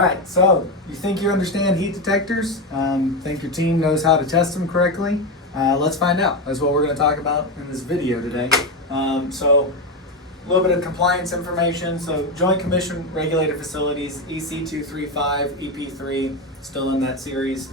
right, so you think you understand heat detectors? Think your team knows how to test them correctly? Let's find out. That's what we're going to talk about in this video today. So a little bit of compliance information. So Joint Commission Regulated Facilities, EC235, EP3, still in that series.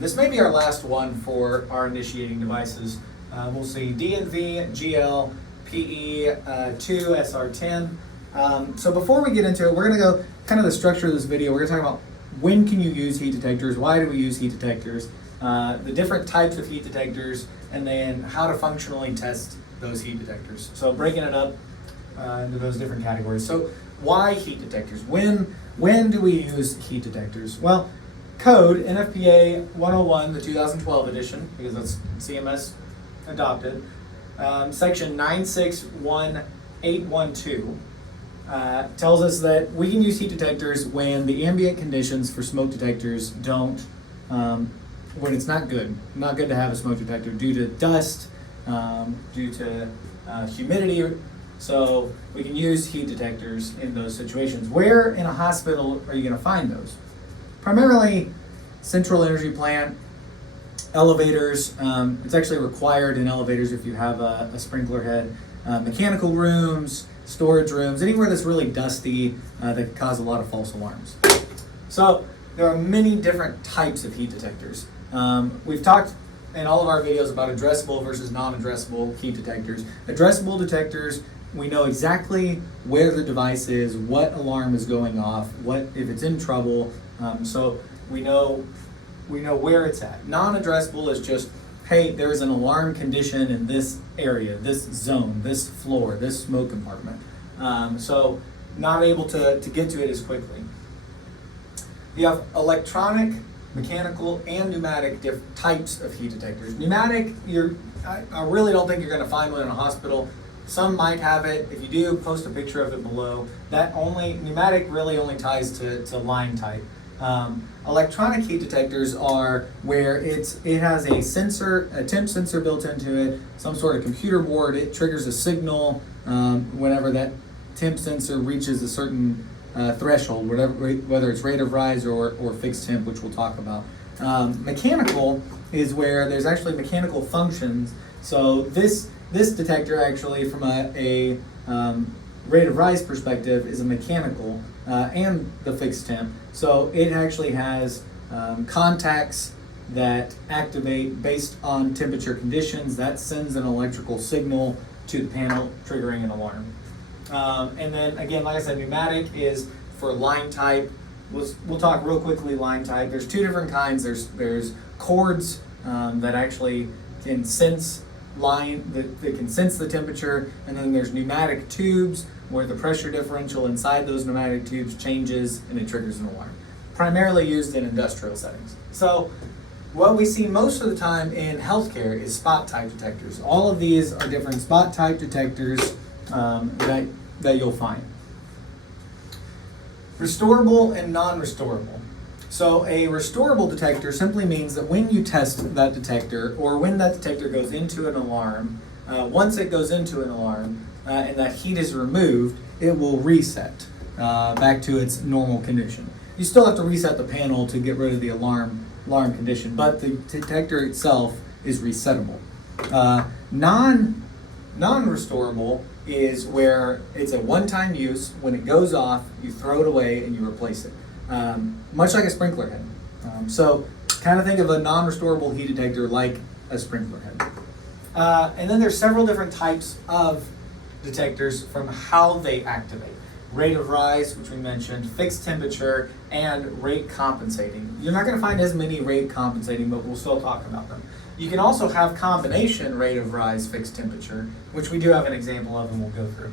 This may be our last one for our initiating devices. We'll see dnv-gl, PE2, SR10. So before we get into it, we're going to go kind of the structure of this video. We're going to talk about when can you use heat detectors, why do we use heat detectors, the different types of heat detectors, and then how to functionally test those heat detectors. So breaking it up into those different categories. So why heat detectors? When do we use heat detectors? Well, code NFPA 101, the 2012 edition, because that's CMS adopted, section 961812 tells us that we can use heat detectors when the ambient conditions for smoke detectors don't, when it's not good to have a smoke detector due to dust, due to humidity. So we can use heat detectors in those situations. Where in a hospital are you going to find those? Primarily central energy plant, elevators. It's actually required in elevators if you have a sprinkler head. Mechanical rooms, storage rooms, anywhere that's really dusty that can cause a lot of false alarms. So there are many different types of heat detectors. We've talked in all of our videos about addressable versus non-addressable heat detectors. Addressable detectors, we know exactly where the device is, what alarm is going off, what if it's in trouble, so we know where it's at. Non-addressable is just, hey, there's an alarm condition in this area, this zone, this floor, this smoke compartment. So not able to get to it as quickly. You have electronic, mechanical, and pneumatic types of heat detectors. Pneumatic, I really don't think you're going to find one in a hospital. Some might have it. If you do, post a picture of it below. Pneumatic really only ties to line type. Electronic heat detectors are where it has a sensor, a temp sensor built into it, some sort of computer board. It triggers a signal whenever that temp sensor reaches a certain threshold, whether it's rate of rise or fixed temp, which we'll talk about. Mechanical is where there's actually mechanical functions. So this detector actually, from a rate of rise perspective, is a mechanical and the fixed temp. So it actually has contacts that activate based on temperature conditions. That sends an electrical signal to the panel, triggering an alarm. And then again, like I said, pneumatic is for line type. We'll talk real quickly line type. There's two different kinds. There's cords that actually can sense that can sense the temperature, and then there's pneumatic tubes where the pressure differential inside those pneumatic tubes changes and it triggers an alarm. Primarily used in industrial settings. So what we see most of the time in healthcare is spot type detectors. All of these are different spot type detectors that you'll find. Restorable and non-restorable. So a restorable detector simply means that when you test that detector, or when that detector goes into an alarm, once it goes into an alarm and that heat is removed, it will reset back to its normal condition. You still have to reset the panel to get rid of the alarm condition, but the detector itself is resettable. Non-restorable is where it's a one-time use. When it goes off, you throw it away and you replace it. Much like a sprinkler head. So kind of think of a non-restorable heat detector like a sprinkler head. And then there's several different types of detectors from how they activate. Rate of rise, which we mentioned, fixed temperature, and rate compensating. You're not going to find as many rate compensating, but we'll still talk about them. You can also have combination rate of rise, fixed temperature, which we do have an example of and we'll go through.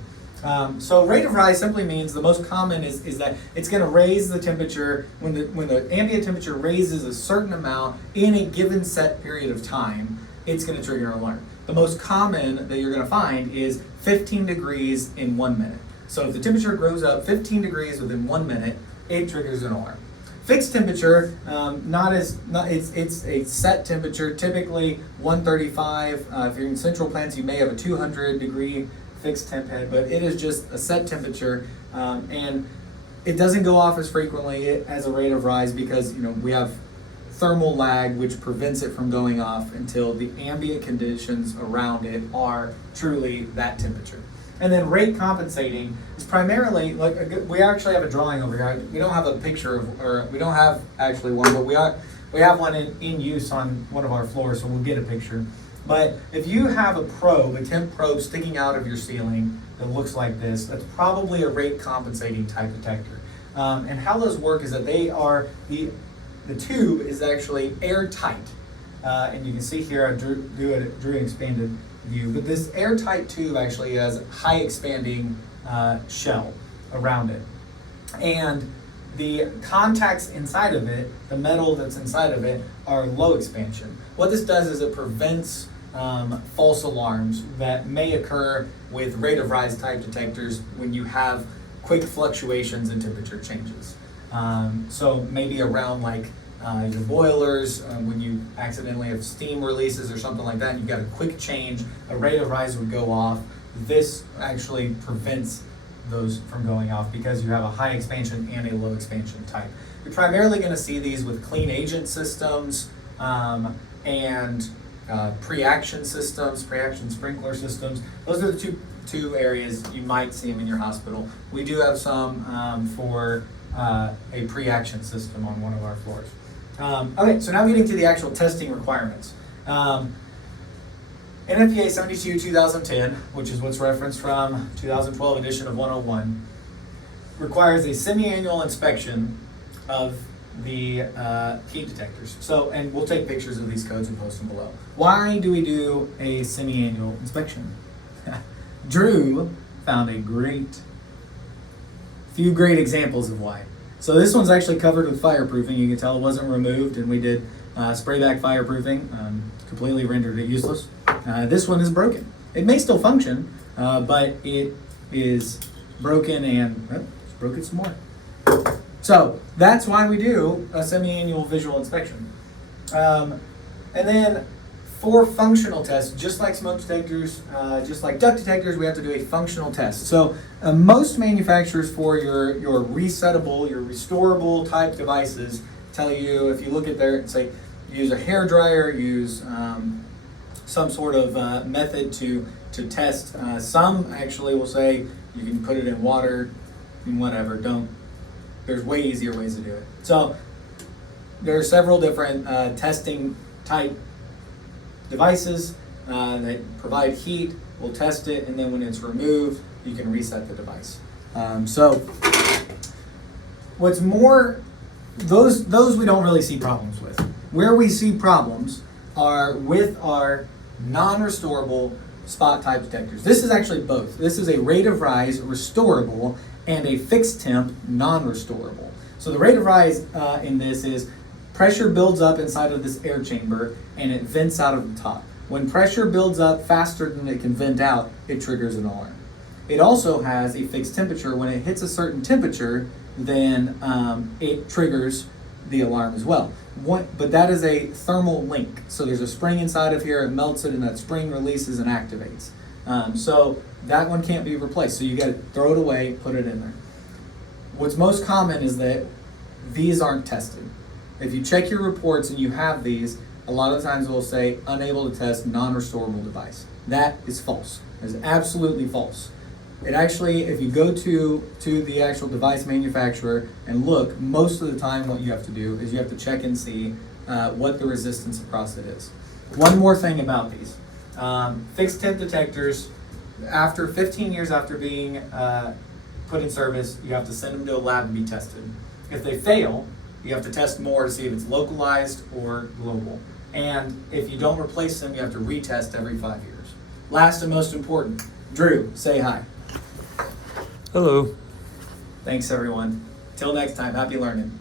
So rate of rise simply means the most common is that it's going to raise the temperature when the ambient temperature raises a certain amount in a given set period of time, it's going to trigger an alarm. The most common that you're going to find is 15 degrees in 1 minute. So if the temperature goes up 15 degrees within 1 minute, it triggers an alarm. Fixed temperature, it's a set temperature, typically 135. If you're in central plants, you may have a 200 degree fixed temp head, but it is just a set temperature. And It doesn't go off as frequently as a rate of rise because we have thermal lag, which prevents it from going off until the ambient conditions around it are truly that temperature. And then rate compensating is primarily, we actually have a drawing over here. We don't have a picture of, or we don't have actually one, but we have one in use on one of our floors, so we'll get a picture. But if you have a probe, a temp probe sticking out of your ceiling that looks like this, that's probably a rate compensating type detector. And how those work is that they are, the tube is actually airtight. And you can see here, I drew an expanded view, but this airtight tube actually has a high expanding shell around it. And the contacts inside of it, the metal that's inside of it, are low expansion. What this does is it prevents false alarms that may occur with rate of rise type detectors when you have quick fluctuations in temperature changes. So maybe around like your boilers, when you accidentally have steam releases or something like that, and you've got a quick change, a rate of rise would go off. This actually prevents those from going off because you have a high expansion and a low expansion type. You're primarily going to see these with clean agent systems and pre-action systems, pre-action sprinkler systems. Those are the two areas you might see them in your hospital. We do have some for a pre-action system on one of our floors. Okay, so now getting to the actual testing requirements. NFPA 72/2010, which is what's referenced from 2012 edition of 101, requires a semi-annual inspection of the heat detectors. So, and we'll take pictures of these codes and post them below. Why do we do a semi-annual inspection? Drew found a few great examples of why. So this one's actually covered with fireproofing. You can tell it wasn't removed, and we did spray back fireproofing, completely rendered it useless. This one is broken. It may still function, but it is broken, and it's broken some more. So that's why we do a semi-annual visual inspection. And then for functional tests, just like smoke detectors, just like duct detectors, we have to do a functional test. So most manufacturers for your resettable, your restorable type devices tell you, if you look at there and say, use a hair dryer, use some sort of method to test. Some actually will say you can put it in water and whatever. There's way easier ways to do it. So there are several different testing type devices that provide heat. We'll test it, and then when it's removed, you can reset the device. So what's more, those we don't really see problems with. Where we see problems are with our non-restorable spot type detectors. This is actually both. This is a rate of rise restorable and a fixed temp non-restorable. So the rate of rise in this is pressure builds up inside of this air chamber and it vents out of the top. When pressure builds up faster than it can vent out, it triggers an alarm. It also has a fixed temperature. When it hits a certain temperature, then it triggers the alarm as well. But that is a thermal link. So there's a spring inside of here, it melts it, and that spring releases and activates. So that one can't be replaced. So you got to throw it away, put it in there. What's most common is that these aren't tested. If you check your reports and you have these, a lot of times it will say unable to test non-restorable device. That is false. That is absolutely false. It actually, if you go to the actual device manufacturer and look, most of the time what you have to do is you have to check and see what the resistance across it is. One more thing about these. Fixed temp detectors, after 15 years after being put in service, you have to send them to a lab to be tested. If they fail, you have to test more to see if it's localized or global. And if you don't replace them, you have to retest every 5 years. Last and most important, Drew, say hi. Hello. Thanks everyone. Till next time, happy learning.